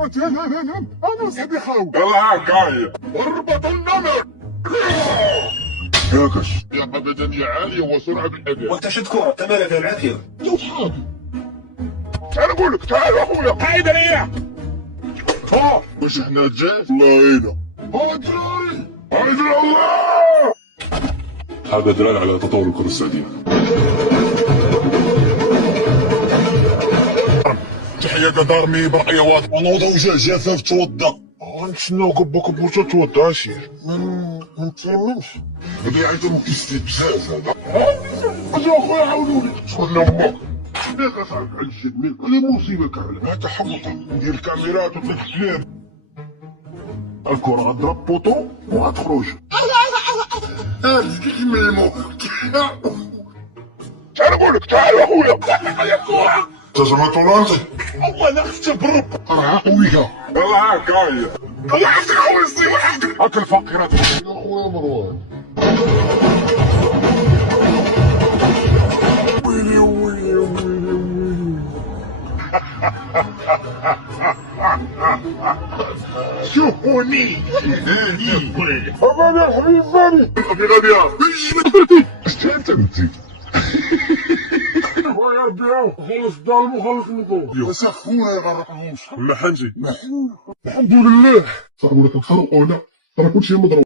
انا صاحبي خاوي. يلا هاك هاي اربط النمر. ياكش يا بدنية عالية وسرعة بالأداء. وانت شد كورة انت مالك العافية. يا صحابي تعال اقول لك تعال يا اخويا هاي دنيا. ها مش احنا جاهز؟ الله يعينك. هاجري هاجري الله. هذا دلالة على تطور الكرة السعودية. تحية قدرمي برقيوات ونوضة وجه جفاف توضى. غنتسناو كبا باش توضع سير ما تيمنش. هذا عيطو كيستي بزاف هذا. اجا اخويا عاونوني. شكون امك؟ ليك اصاحبي على الجد هذه مصيبة كاملة. هذا حمقى ندير الكاميرات وتتكلم. الكرة غضرب بوطو وغتخرج. كيف ميمو. تعال اقول لك تعال يا اخويا. يا كورة. تزعما طولانتي الله نختي برب. راه قوية. يلا هاك هاي. الله يحفظك اخويا الصيف يحفظك. هاك الفقيرات. يا اخويا مروان ويلي ويلي ويلي ويلي. شوفوني. أمان يا حبيب بالي. في غبيان. ايش انت انت؟ خويا ربيعو خلص الظالم وخلص النقود. سخونا يا غرقهم. ما حنجي. الحمد لله. صاحبي ولا كنخرقونا راه كلشي مضروب.